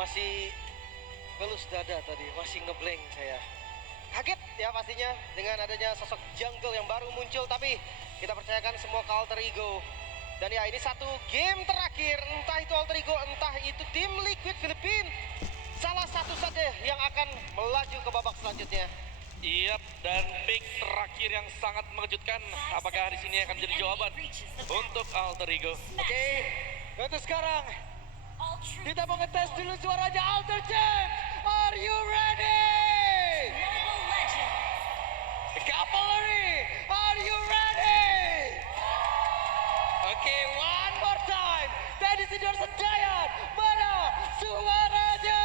Masih gelus dada tadi, masih ngeblank saya. Kaget ya pastinya dengan adanya sosok jungle yang baru muncul, tapi kita percayakan semua ke Alter Ego. Dan ya ini satu game terakhir, entah itu Alter Ego, entah itu tim Liquid Filipina. Salah satu saja yang akan melaju ke babak selanjutnya. Iya, dan pick terakhir yang sangat mengejutkan. Apakah di sini akan menjadi jawaban untuk Alter Ego? Oke, untuk sekarang kita mau ngetes dulu suaranya Alter Champs. Are you ready? Cavalry, are you ready? Oke, one more time. Tadi senior Sedayan, mana suaranya?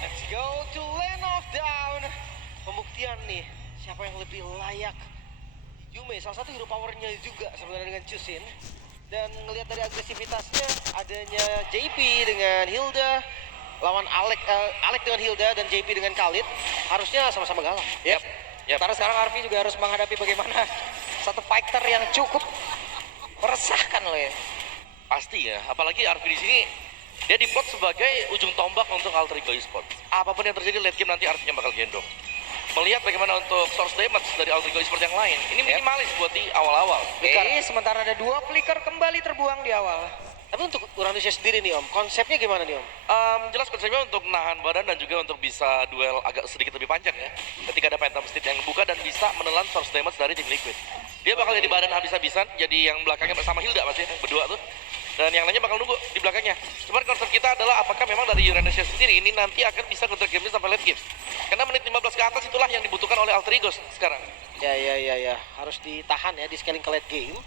Let's go to Land of Down. Pembuktian nih, siapa yang lebih layak. Yume salah satu hero powernya juga sebenarnya dengan Chusin. Dan ngelihat dari agresivitasnya, adanya JP dengan Hilda, lawan Alek dengan Hilda dan JP dengan Khalid, harusnya sama-sama galak. Yep. Karena sekarang Arvi juga harus menghadapi bagaimana satu fighter yang cukup meresahkan loh ya. Pasti ya, apalagi Arvi di sini dia diplot sebagai ujung tombak untuk Alter Ego Esports. Apapun yang terjadi late game nanti Arvinya bakal gendong. Melihat bagaimana untuk source damage dari Alter Ego Esports yang lain, ini minimalis buat di awal-awal. Oke, sementara ada 2 flicker kembali terbuang di awal. Tapi untuk Uranusnya sendiri nih Om, konsepnya gimana nih Om? Jelas konsepnya untuk nahan badan dan juga untuk bisa duel agak sedikit lebih panjang ya. Ketika ada Phantom Steed yang buka dan bisa menelan source damage dari tim Liquid. Dia bakal jadi badan habis-habisan, jadi yang belakangnya bersama Hilda pasti yang berdua tuh. Dan yang lainnya bakal nunggu di belakangnya. Cuman konsep kita adalah apakah memang dari Uranusnya sendiri ini nanti akan bisa counter game sampai late game. Karena menit 15 ke atas itulah yang dibutuhkan oleh Alter Ego sekarang. Ya, harus ditahan ya di scaling ke late game.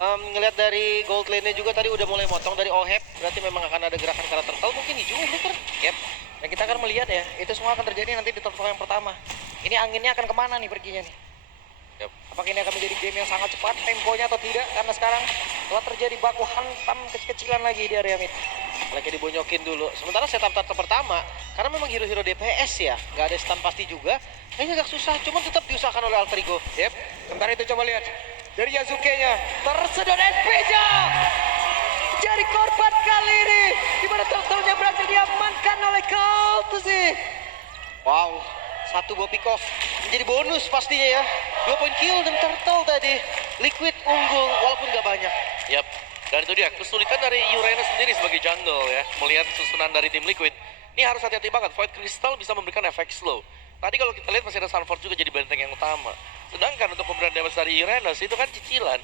Ngelihat dari gold lane-nya juga tadi udah mulai motong dari OHEP, berarti memang akan ada gerakan karena turtle, mungkin hijau flicker. Yep. Dan kita akan melihat ya, itu semua akan terjadi nanti di turtle yang pertama. Ini anginnya akan kemana nih perginya nih? Yep. Apakah ini akan menjadi game yang sangat cepat temponya atau tidak? Karena sekarang telah terjadi baku hantam kecil-kecilan lagi di area mid. Lagi dibonyokin dulu. Sementara setup turtle pertama, karena memang hero-hero DPS ya, nggak ada stun pasti juga. Kayaknya agak susah, cuman tetap diusahakan oleh Alter Ego. Yep. Sementara itu coba lihat. Dari Yasuke-nya, tersedot SP-nya. Jadi korban kali ini. Dimana turtle-nya berhasil diamankan oleh Kaltusi. Wow, satu buah pick off menjadi bonus pastinya ya. 2 point kill dan turtle tadi. Liquid unggul walaupun nggak banyak. Yap, dan itu dia kesulitan dari Uranus sendiri sebagai jungle ya. Melihat susunan dari tim Liquid, ini harus hati-hati banget. Void Crystal bisa memberikan efek slow. Tadi kalau kita lihat masih ada Sunford juga jadi benteng yang utama. Sedangkan untuk pemberian damage dari Uranus itu kan cicilan.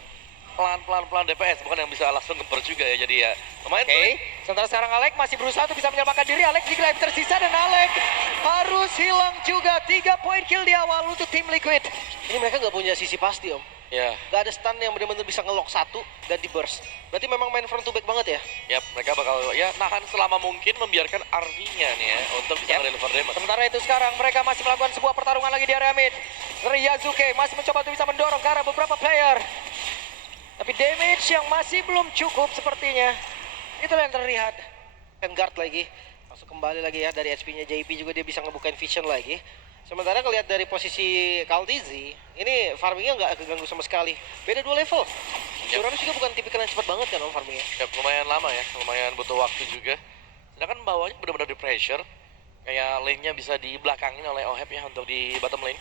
Pelan-pelan DPS, bukan yang bisa langsung gemper juga ya. Jadi ya lumayan sulit. Sementara sekarang Alek masih berusaha untuk bisa menyelamatkan diri. Alek juga yang tersisa dan Alek harus hilang juga. 3 point kill di awal untuk tim Liquid. Ini mereka nggak punya sisi pasti Om. Ya, Nggak ada stun yang benar-benar bisa ngelock satu dan di burst. Berarti memang main front to back banget ya. ya mereka bakal ya nahan selama mungkin, membiarkan RV-nya nih ya untuk bisa deliver damage. Sementara itu sekarang mereka masih melakukan sebuah pertarungan lagi di area mid. Dari Yasuke masih mencoba untuk bisa mendorong ke arah beberapa player. Tapi damage yang masih belum cukup sepertinya. Itulah yang terlihat. Kan guard lagi. Masuk kembali lagi ya dari HP-nya JP juga dia bisa ngebukain vision lagi. Sementara ngelihat dari posisi Kaldizi, ini farmingnya nggak keganggu sama sekali. Beda 2 level. Uranus juga bukan tipikal yang cepat banget kan Om farmingnya. Ya, lumayan lama ya, lumayan butuh waktu juga. Sedangkan bawahnya benar-benar di pressure. Kayak lane-nya bisa dibelakangin oleh OHEP ya untuk di bottom lane.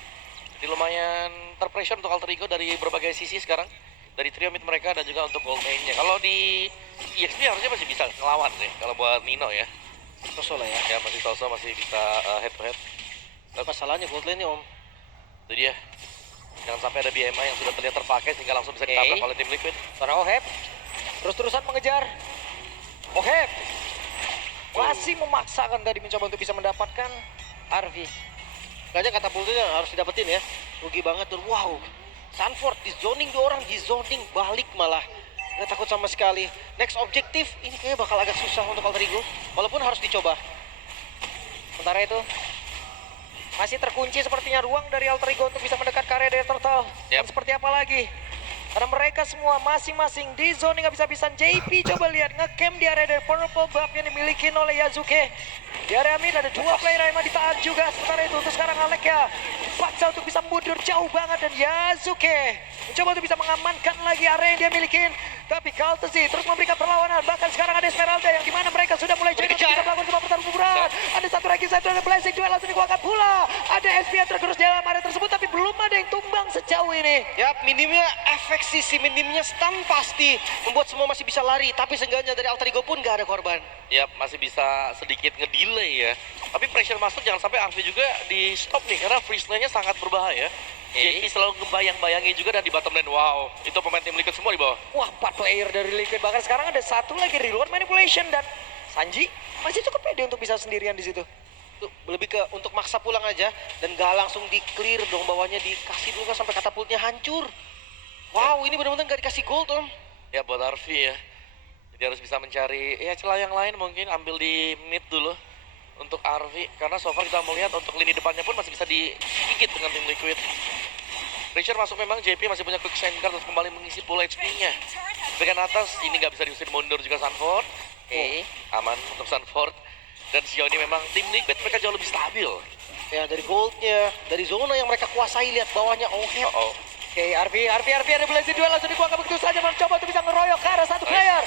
Jadi lumayan terpressure untuk Alter Ego dari berbagai sisi sekarang. Dari trio mid mereka dan juga untuk gold lane-nya. Kalau di EXP harusnya masih bisa ngelawan sih, kalau buat Nino ya. Sosok lah ya. Ya masih Soso masih bisa head to head. Tapi masalahnya gold lane nih Om. Itu dia. Jangan sampai ada BMI yang sudah terlihat terpakai sehingga langsung bisa ditabrak oleh tim Liquid. Para OHEP terus-terusan mengejar. OHEP masih memaksakan tadi mencoba untuk bisa mendapatkan Arvi. Kayaknya kata pultunya harus didapetin ya. Rugi banget tuh. Wow. Sunford di zoning 2 orang, di zoning balik malah. Nggak takut sama sekali. Next objektif ini kayaknya bakal agak susah untuk Alter Ego. Walaupun harus dicoba. Sementara itu masih terkunci sepertinya ruang dari Alter Ego untuk bisa mendekat ke area dari Turtle. Dan seperti apa lagi? Karena mereka semua masing-masing di zone yang habis-habisan. JP coba lihat ngecamp di area dari purple buff yang dimiliki oleh Yasuke. Di area mid ada dua player yang emang ditahan juga. Sementara itu untuk sekarang Alek ya paksa untuk bisa mundur jauh banget. Dan Yasuke mencoba untuk bisa mengamankan lagi area yang dia milikin. Tapi Kaltesi terus memberikan perlawanan. Bahkan sekarang ada Esmeralda yang dimana mereka sudah mulai jadi bisa melakukan sebuah pertarungan berat. Ada satu lagi, satu ada blessing duel langsung dikeluarkan pula. Ada SP yang tergerus di dalam area tersebut tapi belum ada yang tumbang sejauh ini. Yap, minimnya efek sisi, minimnya stun pasti membuat semua masih bisa lari. Tapi seenggaknya dari Alter Ego pun nggak ada korban. Ya, masih bisa sedikit ngedelay ya. Tapi pressure masuk jangan sampai Arfi juga di stop nih karena freeze lane-nya sangat berbahaya. JP selalu ngebayang-bayangi juga dan di bottom lane, wow, itu pemain tim Liquid semua di bawah. Wah, 4 player dari Liquid. Bahkan sekarang ada satu lagi Reload Manipulation dan Sanji masih cukup pede untuk bisa sendirian di situ. Tuh, lebih ke untuk maksa pulang aja dan gak langsung di clear dong, bawahnya dikasih dulu kan sampai katapultnya hancur. Wow, ini benar-benar gak dikasih gold Om. Ya buat Arfi ya. Jadi harus bisa mencari ya celah yang lain, mungkin ambil di mid dulu untuk Arfi karena so far kita melihat untuk lini depannya pun masih bisa digigit dengan tim Liquid. Pressure masuk memang, JP masih punya quick send card untuk kembali mengisi full HP-nya. Bagian atas ini nggak bisa diusir mundur juga Sanford. Oke, aman untuk Sanford. Dan sejauh ini memang tim Liquid mereka jauh lebih stabil. Ya dari goldnya, dari zona yang mereka kuasai, lihat bawahnya Ohep. Oke, Arfi ada blazing duel langsung dikeluarkan begitu saja mencoba untuk bisa ngeroyok ke arah satu player.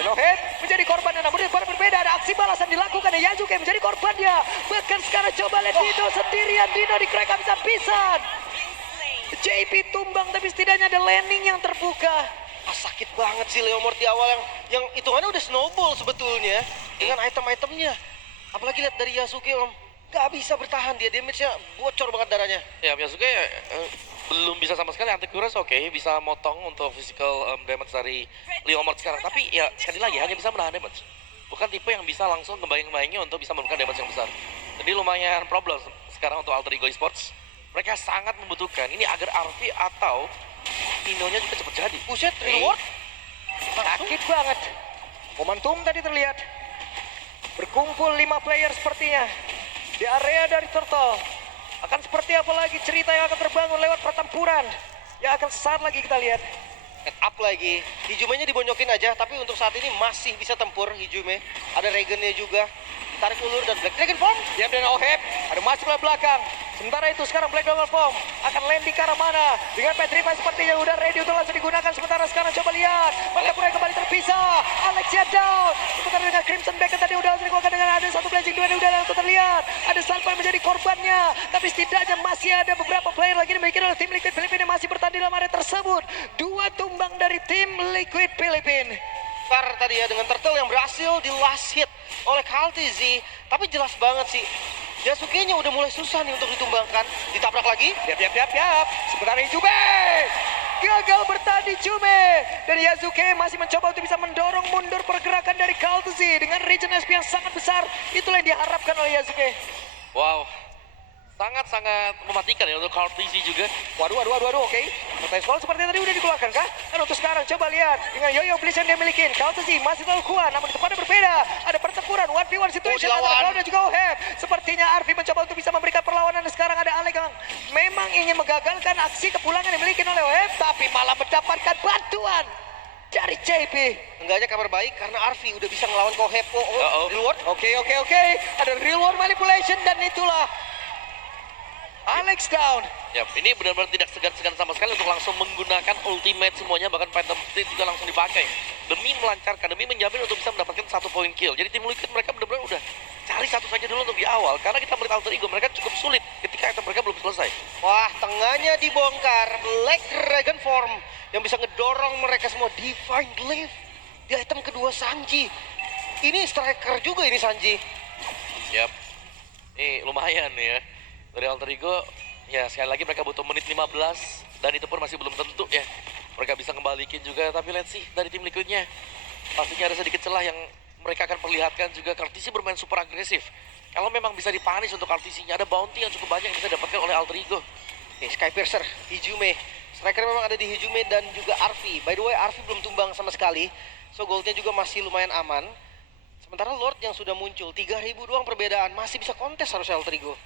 Dan Ohep menjadi korbannya, namun di korban berbeda, ada aksi balasan dilakukan dan Yasuke menjadi korbannya. Bahkan sekarang coba lihat Dino sendirian, Dino di crack bisa-bisan. JP tumbang tapi setidaknya ada landing yang terbuka. Sakit banget sih Leomord di awal yang hitungannya udah snowball sebetulnya dengan item-itemnya. Apalagi lihat dari Yasuke Om, gak bisa bertahan, dia damage-nya bocor banget darahnya. Ya Yasuke belum bisa sama sekali anti kuras, oke, bisa motong untuk physical damage dari Leomord sekarang. Tapi ya sekali lagi hanya bisa menahan damage. Bukan tipe yang bisa langsung ngebayang-bayangnya untuk bisa memberikan damage yang besar. Jadi lumayan problem sekarang untuk Alter Ego Esports. Mereka sangat membutuhkan ini agar Arfi atau Nino-nya juga cepat jadi. Buset, reward. Sakit banget. Momentum tadi terlihat. Berkumpul 5 player sepertinya di area dari Turtle. Akan seperti apa lagi cerita yang akan terbangun lewat pertempuran yang akan sesaat lagi kita lihat. Head up lagi. Hijume-nya dibonyokin aja, tapi untuk saat ini masih bisa tempur Hijume. Ada Regen-nya juga. Tarik ulur dan Black Dragon Form. Diam dan Ohep ada masuk ke belakang. Sementara itu sekarang Black Dragon Form akan landing ke arah mana? Dengan Petrify sepertinya udah ready untuk langsung digunakan. Sementara sekarang coba lihat. Mereka mulai kembali terpisah. Alexia down. Sementara dengan Crimson Back yang tadi udah langsung digunakan dengan ada satu blazing duel yang udah langsung terlihat. Ada Sanford menjadi korbannya. Tapi setidaknya masih ada beberapa player lagi dimiliki oleh tim Liquid Filipina masih bertanding dalam area tersebut. 2 tumbang dari tim Liquid Filipina. Tar tadi ya dengan Turtle yang berhasil di last hit oleh Kaltezi. Tapi jelas banget sih, Yasuke-nya udah mulai susah nih untuk ditumbangkan. Ditabrak lagi. Yap. Sebentar Hijume. Gagal bertahan Hijume. Dan Yasuke masih mencoba untuk bisa mendorong mundur pergerakan dari Kaltezi. Dengan regen SP yang sangat besar. Itulah yang diharapkan oleh Yasuke. Wow, sangat-sangat mematikan ya untuk Kaltezi juga. Waduh, oke. Multi-scroll seperti tadi udah dikeluarkan kah? Dan untuk sekarang coba lihat. Dengan Yo-Yo Blitz yang dia miliki. Kaltezi masih terlalu kuat, namun di tempatnya berbeda. Ada pertempuran, 1v1 situation antara Cloud dan juga Ohep. Sepertinya Arfi mencoba untuk bisa memberikan perlawanan. Dan sekarang ada Alek yang memang ingin menggagalkan aksi kepulangan yang dimiliki oleh Ohep. Tapi malah mendapatkan bantuan dari JP. Enggaknya kabar baik karena Arfi udah bisa ngelawan Kohepo. Reward. Oke. Ada real world manipulation dan itulah Alex down. Ya, ini benar-benar tidak segan-segan sama sekali untuk langsung menggunakan ultimate semuanya, bahkan Phantom State juga langsung dipakai demi melancarkan, demi menjamin untuk bisa mendapatkan 1 poin kill. Jadi tim Liquid mereka benar-benar udah cari satu saja dulu untuk di awal, karena kita melihat Alter Ego mereka cukup sulit ketika item mereka belum selesai. Wah, tengahnya dibongkar. Black Dragon Form yang bisa ngedorong mereka semua. Divine Glaive di item kedua Sanji. Ini striker juga ini Sanji. Yap, ini lumayan ya. Dari Alter Ego, ya sekali lagi mereka butuh menit 15 dan itu pun masih belum tentu ya. Mereka bisa kembalikin juga, tapi let's see dari tim Liquidnya. Pastinya ada sedikit celah yang mereka akan perlihatkan juga. Kaltisi bermain super agresif. Kalau memang bisa dipanis untuk Kaltisinya, ada bounty yang cukup banyak yang bisa didapatkan oleh Alter Ego. Nih, Skypiercer, Hijume. Striker memang ada di Hijume dan juga Arfi. By the way, Arfi belum tumbang sama sekali. So goldnya juga masih lumayan aman. Sementara Lord yang sudah muncul, 3.000 doang perbedaan. Masih bisa kontes harusnya Alter Ego.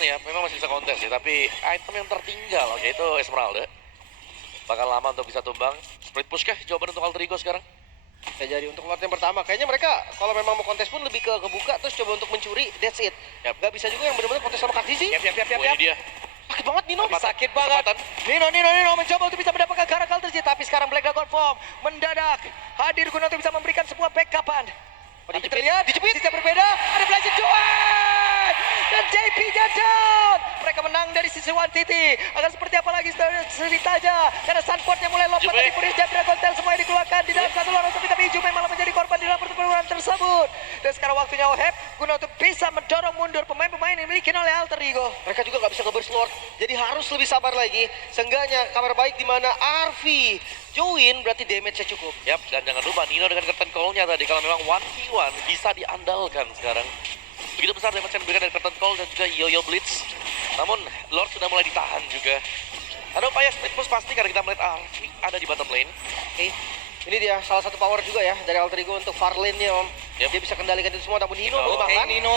Ya, memang masih bisa kontes ya, tapi item yang tertinggal, oke, itu Esmeralda. bakal lama untuk bisa tumbang. Split push kah jawaban untuk Alter Ego sekarang? Ya jadi untuk lot yang pertama, kayaknya mereka kalau memang mau kontes pun lebih ke kebuka terus coba untuk mencuri, that's it. Yap. Gak bisa juga yang benar-benar kontes sama Kaktisi. Yap. Oh, ini dia. Sakit banget Nino. Sakit banget. Nino mencoba untuk bisa mendapatkan karakter terjadi, tapi sekarang Black Dragon Form mendadak hadir guna untuk bisa memberikan sebuah backupan. Tapi terlihat Dijepit. sisi berbeda, ada Blazing Duet dan JP-nya down. Mereka menang dari sisi One City. Akan seperti apa lagi ceritanya? Karena Sunport yang mulai lompat Jume. dari Puris dan Dragon Tail semuanya dikeluarkan di dalam satu lorong, tapi Jume malah menjadi korban di dalam pertempuran tersebut. Dan sekarang waktunya Oheb guna untuk bisa mendorong mundur pemain-pemain yang dimiliki oleh Alter Ego. Mereka juga nggak bisa nge-burst Lord, jadi harus lebih sabar lagi. Seenggaknya kabar baik di mana Arfi join berarti damage-nya cukup. Yap, dan jangan lupa Nino dengan curtain call-nya tadi kalau memang 1v1 bisa diandalkan sekarang. Begitu besar damage yang diberikan dari curtain call dan juga Yo-Yo Blitz. Namun Lord sudah mulai ditahan juga. Ada upaya split push pasti karena kita melihat Arfi ada di bottom lane. Oke. Ini dia salah satu power juga ya dari Alter Ego untuk far lane-nya Om. Yep. Dia bisa kendalikan itu semua, namun Nino Oke, melemahkan. Nino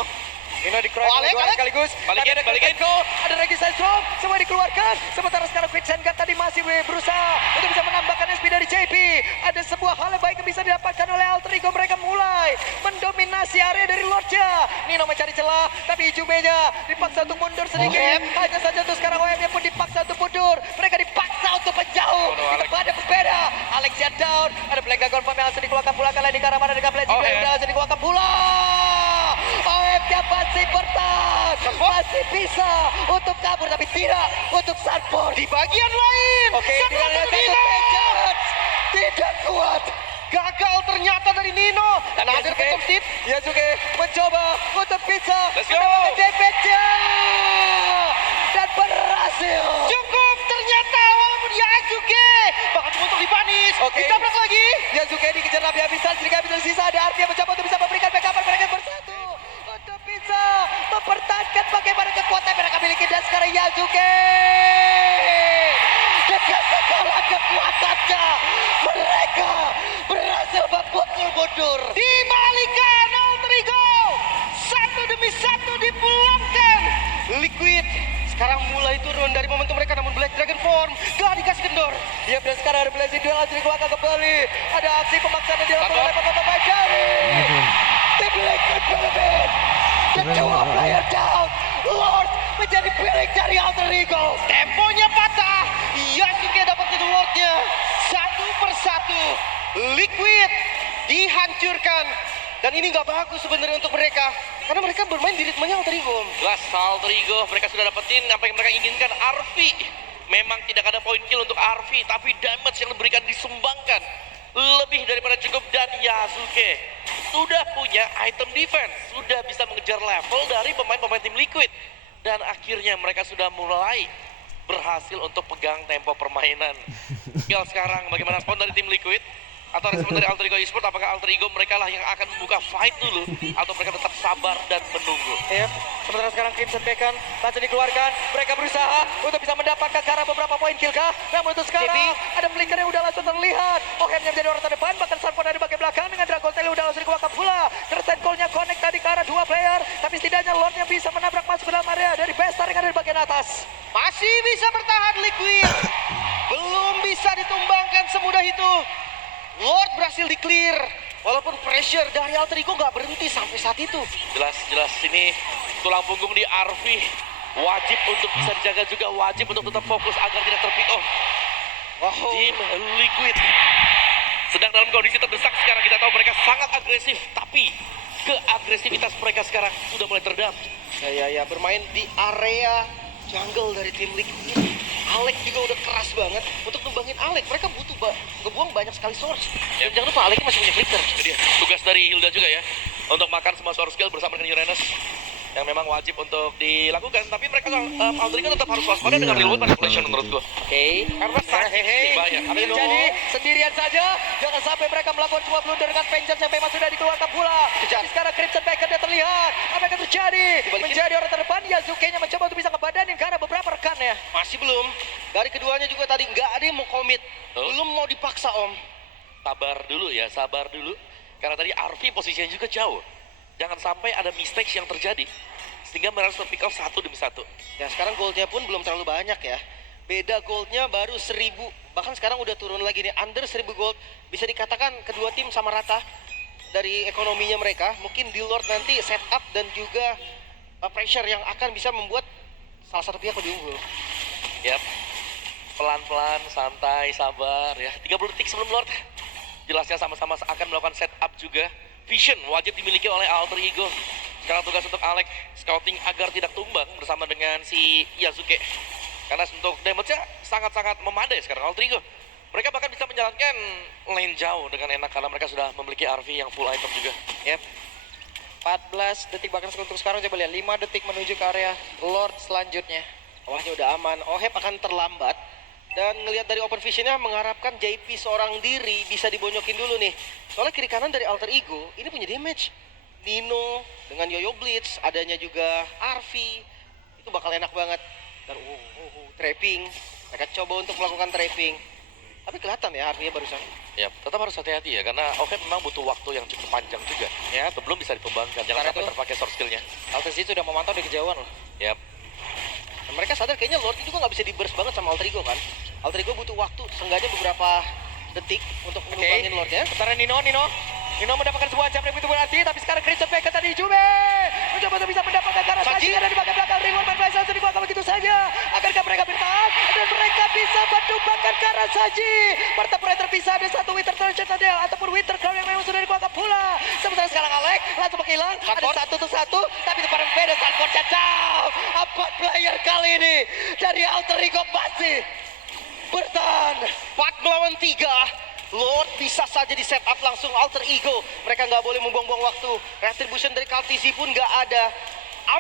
dikeroyok Oh, oleh Alek, dua Alek. sekaligus. Balikin, Ada balikin. Kenko, ada Regis Storm, semua dikeluarkan. Sementara sekarang Quicksand Guard tadi masih berusaha untuk bisa menambahkan SP dari JP. Ada sebuah hal yang baik yang bisa didapatkan oleh Alter Ego. Mereka mulai mendominasi area dari Lordnya. Nino mencari celah, tapi Jumenya dipaksa untuk mundur sedikit. Hanya saja untuk sekarang OM-nya pun dipaksa untuk mundur. Mereka dipaksa untuk menjauh. Di tempat yang berbeda. Alexia down, ada Black Dragon Farm yang langsung dikeluarkan pula kali ini ke arah mana dengan Blazing Duel udah langsung dikeluarkan pula. OM-nya masih bertahan, masih bisa untuk kabur tapi tidak untuk Sunport. Di bagian lain. Oke, Satu tidak ada untuk satu Nino. Vengeance. Tidak kuat. Gagal ternyata dari Nino. Dan ada Yasuke. Phantom Seed. Yasuke mencoba untuk bisa Let's go. mendapatkan damage-nya. Dan berhasil. Cukup ternyata walaupun Yasuke bakal cuma untuk dipanis. Oke. Ditabrak lagi. Yasuke dikejar habis-habisan, sedikit habis tersisa. Ada Arfi yang mencoba untuk bisa memberikan backup mereka bersatu. Untuk bisa mempertahankan bagaimana kekuatan yang mereka miliki. Dan sekarang Yasuke dengan segala kekuatannya mereka berhasil memukul mundur. Dibalikan Alter Ego. Satu demi satu dipulangkan. Liquid sekarang mulai turun dari momentum mereka, namun Black Dragon Form gak dikasih kendor. Ya, dan sekarang ada Blazing Duel langsung dikeluarkan kembali. Ada aksi pemaksaan yang dilakukan Satu. oleh pemain dari tim Liquid Pyramid. Kedua player down. Lord menjadi pilih dari Alter Ego. Temponya patah. Yasuke dapat itu Lordnya. Satu persatu Liquid dihancurkan. Dan ini nggak bagus sebenarnya untuk mereka. Karena mereka bermain di ritmenya Alter Ego. Jelas Alter Ego mereka sudah dapetin apa yang mereka inginkan. Arfi memang tidak ada poin kill untuk Arfi, tapi damage yang diberikan disumbangkan lebih daripada cukup. Dan Yasuke sudah punya item defense, sudah bisa mengejar level dari pemain-pemain tim Liquid. Dan akhirnya mereka sudah mulai berhasil untuk pegang tempo permainan. Tinggal sekarang bagaimana respon dari tim Liquid atau respon dari Alter Ego Esports. Apakah Alter Ego mereka lah yang akan membuka fight dulu atau mereka tetap sabar dan menunggu? Ya, sementara sekarang Crimson Bacon langsung dikeluarkan. Mereka berusaha untuk bisa mendapatkan ke arah beberapa poin kill kah? Namun untuk sekarang ada flicker yang udah langsung terlihat. Ohemnya menjadi orang terdepan, bahkan Sunport dari bagian belakang dengan Dragon Tail udah langsung dikeluarkan pula. Curtain call-nya connect tadi ke arah dua player, tapi setidaknya Lordnya bisa menabrak masuk ke dalam area dari Bestar yang ada di bagian atas. Masih bisa bertahan Liquid. Belum bisa ditumbangkan semudah itu. Lord berhasil di-clear. Walaupun pressure dari Alter Ego nggak berhenti sampai saat itu. Jelas ini tulang punggung di Arfi wajib untuk bisa dijaga juga, wajib untuk tetap fokus agar tidak terpick off. Tim Liquid sedang dalam kondisi terdesak sekarang. Kita tahu mereka sangat agresif, tapi keagresivitas mereka sekarang sudah mulai teredam. Ya, bermain di area jungle dari tim Liquid. Alek juga udah keras banget. Untuk numbangin Alek, mereka butuh ngebuang banyak sekali source. Dan jangan lupa Alek masih punya flicker. Itu dia tugas dari Hilda juga ya, untuk makan semua source skill bersama dengan Uranus yang memang wajib untuk dilakukan. Tapi mereka Alter Ego tetap harus waspada dengan real world manipulation menurut gua. Oke. Karena sangat bahaya. Ini jadi sendirian saja. Jangan sampai mereka melakukan sebuah blunder dengan Vengeance yang memang sudah dikeluarkan pula. Tapi sekarang Crimson Bacon dia terlihat. Apa yang terjadi? Menjadi orang terdepan. Yasuke-nya mencoba untuk bisa ngebadanin karena beberapa rekannya. Masih belum. Dari keduanya juga tadi nggak ada yang mau komit. Oh. Belum mau dipaksa Om. Sabar dulu ya, sabar dulu. Karena tadi Arfi posisinya juga jauh. Jangan sampai ada mistakes yang terjadi sehingga mereka harus pick off satu demi satu. Ya sekarang goldnya pun belum terlalu banyak ya. Beda goldnya baru 1000. Bahkan sekarang udah turun lagi nih, under 1000 gold. Bisa dikatakan kedua tim sama rata dari ekonominya mereka. Mungkin di Lord nanti setup dan juga pressure yang akan bisa membuat salah satu pihak lebih unggul. Yap. Pelan-pelan, santai, sabar ya. 30 detik sebelum Lord. Jelasnya sama-sama akan melakukan setup juga. Vision wajib dimiliki oleh Alter Ego. Sekarang tugas untuk Alex scouting agar tidak tumbang bersama dengan si Yasuke. Karena untuk damage-nya sangat-sangat memadai sekarang Alter Ego. Mereka bahkan bisa menjalankan lane jauh dengan enak karena mereka sudah memiliki RV yang full item juga. Yep. 14 detik bahkan untuk sekarang coba lihat 5 detik menuju ke area Lord selanjutnya. Bawahnya udah aman. Ohep akan terlambat. Dan ngelihat dari open visionnya mengharapkan JP seorang diri bisa dibonyokin dulu nih. Soalnya kiri kanan dari Alter Ego ini punya damage. Nino dengan Yoyo Blitz, adanya juga Arvi. Itu bakal enak banget. Dan trapping. Mereka coba untuk melakukan trapping. Tapi kelihatan ya Arvinya barusan. Ya, tetap harus hati-hati ya karena Ohep memang butuh waktu yang cukup panjang juga. Ya, belum bisa dikembangkan. Jangan Karena sampai itu- terpakai source skill-nya. Alter Z sudah memantau di kejauhan loh. Yap. Dan mereka sadar kayaknya Lord itu juga nggak bisa di-burst banget sama Alter Ego kan. Alter Ego butuh waktu, seenggaknya beberapa detik untuk menumbangin Lordnya. Sementara Nino mendapatkan sebuah ancaman yang begitu berarti, tapi sekarang Crimson Peak tadi Jume mencoba untuk bisa mendapatkan karena Saji. Saji ada di bagian belakang ring. One Piece langsung dikuatkan begitu saja. Akankah mereka bertahan dan mereka bisa menumbangkan karena Saji. Pertempuran terpisah ada satu Winter Torch tadi ataupun Winter Crown yang memang sudah dikuatkan pula. Sementara sekarang Alex langsung menghilang. Ada Sunford. satu untuk satu, tapi itu para beda Sunford jajam. 4 player kali ini dari Alter Ego masih bertahan. 4 melawan 3. Lord bisa saja di setup langsung Alter Ego. Mereka nggak boleh membuang-buang waktu. Retribution dari Kaltizi pun nggak ada.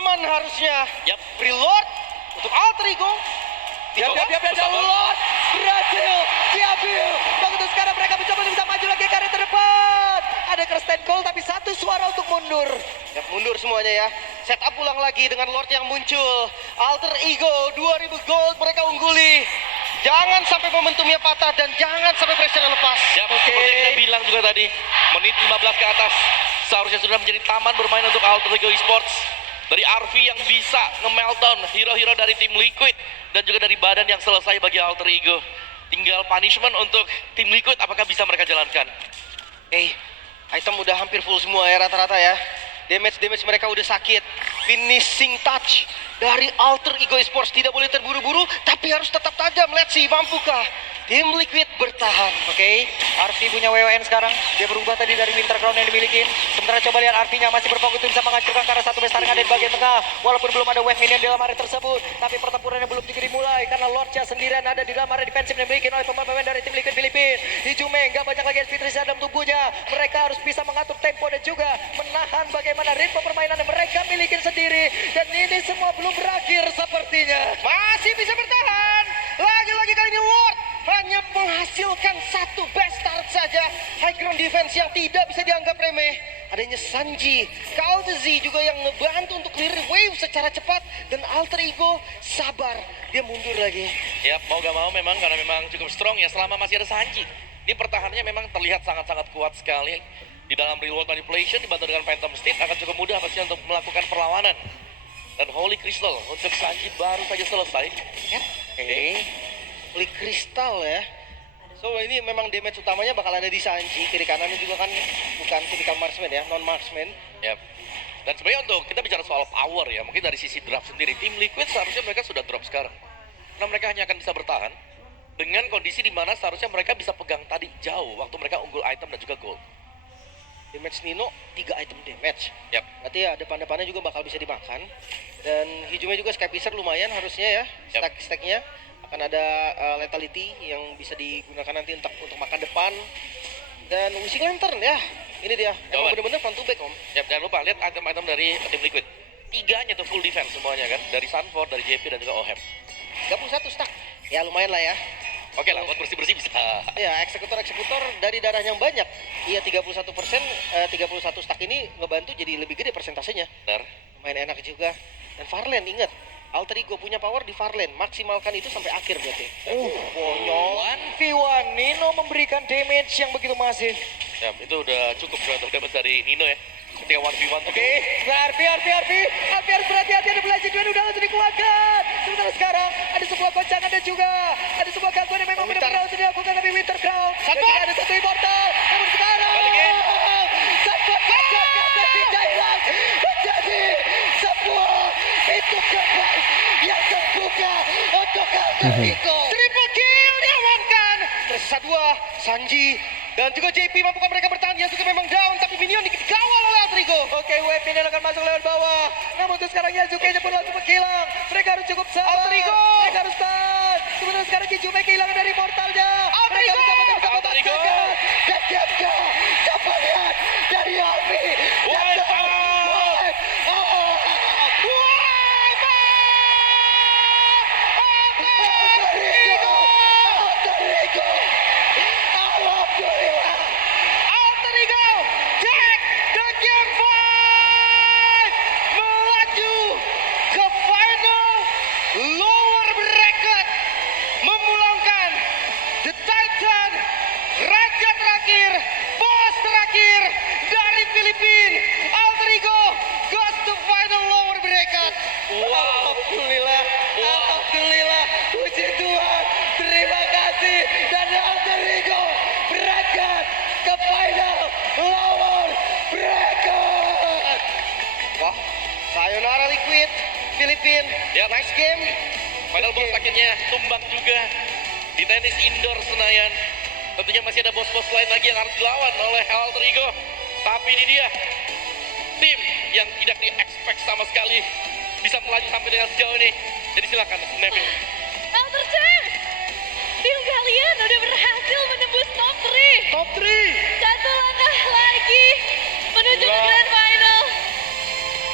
Aman harusnya. Yap. Free Lord untuk Alter Ego. Biar Lord berhasil diambil. Begitu sekarang mereka mencoba untuk bisa maju lagi ke area terdepan. Ada Kristen Cole tapi satu suara untuk mundur. Ya, mundur semuanya ya. Setup ulang lagi dengan Lord yang muncul. Alter Ego 2000 gold mereka ungguli. Jangan sampai momentumnya patah dan jangan sampai pressure lepas. Ya, seperti yang kita bilang juga tadi, menit 15 ke atas seharusnya sudah menjadi taman bermain untuk Alter Ego Esports. Dari RV yang bisa nge-meltdown hero-hero dari tim Liquid dan juga dari badan yang selesai bagi Alter Ego. Tinggal punishment untuk tim Liquid, apakah bisa mereka jalankan? Item udah hampir full semua ya rata-rata ya. Damage mereka udah sakit. Finishing touch dari Alter Ego Esports tidak boleh terburu-buru, tapi harus tetap tajam. Let's see, mampukah tim Liquid bertahan? Oke, Arfi punya WWN sekarang. Dia berubah tadi dari Winter Crown yang dimiliki. Sementara coba lihat Arfinya masih berfokus untuk bisa menghancurkan karena satu base taringan di bagian tengah. Walaupun belum ada wave minion di dalam area tersebut, tapi pertempurannya belum juga dimulai karena Lordnya sendirian ada di dalam area defensif yang dimiliki oleh pemain-pemain dari tim Liquid Filipina. Hijume nggak banyak lagi SP dalam tubuhnya. Mereka harus bisa mengatur tempo dan juga menahan bagaimana ritme permainan yang mereka miliki sendiri. Dan ini semua belum berakhir sepertinya. Masih bisa bertahan. Lagi-lagi kali ini Lord hanya menghasilkan satu best start saja. High ground defense yang tidak bisa dianggap remeh. Adanya Sanji, Kaltizi juga yang ngebantu untuk clear wave secara cepat. Dan Alter Ego sabar, dia mundur lagi. Ya, mau gak mau memang karena memang cukup strong ya selama masih ada Sanji. Ini pertahanannya memang terlihat sangat-sangat kuat sekali. Di dalam real world manipulation dibantu dengan Phantom Steed akan cukup mudah pastinya untuk melakukan perlawanan. Dan Holy Crystal untuk Sanji baru saja selesai. Holy Crystal ya. So ini memang damage utamanya bakal ada di Sanji. Kiri kanannya juga kan bukan typical marksman ya, non marksman. Ya. Dan sebenarnya untuk kita bicara soal power ya, mungkin dari sisi draft sendiri, tim Liquid seharusnya mereka sudah drop sekarang. Karena mereka hanya akan bisa bertahan dengan kondisi di mana seharusnya mereka bisa pegang tadi jauh waktu mereka unggul item dan juga gold. Damage Nino 3 item damage. Yap. Berarti ya depan-depannya juga bakal bisa dimakan. Dan Hijume juga Skypicer lumayan harusnya ya. Yap. Stack-stacknya akan ada lethality yang bisa digunakan nanti untuk makan depan. Dan Wishing Lantern ya. Ini dia. Emang Coba. bener-bener front to back om. Ya, jangan lupa lihat item-item dari tim Liquid. Tiganya tuh full defense semuanya kan, dari Sunford, dari JP dan juga Ohep. 31 stack. Ya lumayan lah ya. Oke lah, buat bersih-bersih bisa. Ya, eksekutor dari darah yang banyak. Iya 31%, 31 stack ini ngebantu jadi lebih gede persentasenya. Benar. Lumayan enak juga. Dan Farland ingat, Alter Ego punya power di Farland. Maksimalkan itu sampai akhir berarti. Bonyol. 1v1, Nino memberikan damage yang begitu masif. Ya, itu udah cukup untuk damage dari Nino ya. ketika 1v1. Oke, RP harus berhati-hati, ada Blazing Duel udah langsung dikeluarkan. Sementara sekarang ada sebuah goncangan dan juga ada sebuah gangguan yang memang benar-benar harus dilakukan, tapi Winter Crown. Dan juga ada satu Immortal. Namun sekarang Balikin. sebuah goncangan dan tidak hilang menjadi sebuah pintu gerbang yang terbuka untuk Alterico. Triple kill diamankan. Tersisa 2, Sanji dan juga JP mampukah mereka bertahan? Yasuke memang down, tapi minion dikawal oleh Alterico. Oke, wave ini akan masuk lewat bawah. Namun untuk sekarang Yasuke-nya pun langsung menghilang. Mereka harus cukup sabar. Alterico. Mereka harus tahan. Sebenarnya sekarang Kijume kehilangan dari mortalnya. Alterico. Alterico. Dan Jepka. Coba lihat dari Alfi. Wipe out. Alterico take the game 5, melaju ke final lower bracket, memulangkan The Titan, raja terakhir, bos terakhir dari Filipina. Alterico goes to final lower bracket. Alhamdulillah. Alhamdulillah. Puji Tuhan. Terima kasih. Dan Alterico berangkat ke final lower bracket. Wah, sayonara Liquid, Filipina. Yap. Nice game. Final boss akhirnya tumbang juga di tenis indoor Senayan. Tentunya masih ada bos-bos lain lagi yang harus dilawan oleh Alterico. Tapi ini dia, tim yang tidak di-expect sama sekali bisa melaju sampai dengan sejauh ini. Jadi silakan, Neville. Alter, tim kalian udah berhasil menembus top 3. Top 3. Satu langkah lagi menuju ke Gila. grand final.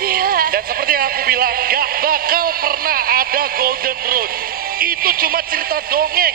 Gila. Dan seperti yang aku bilang, gak bakal pernah ada Golden Road. Itu cuma cerita dongeng.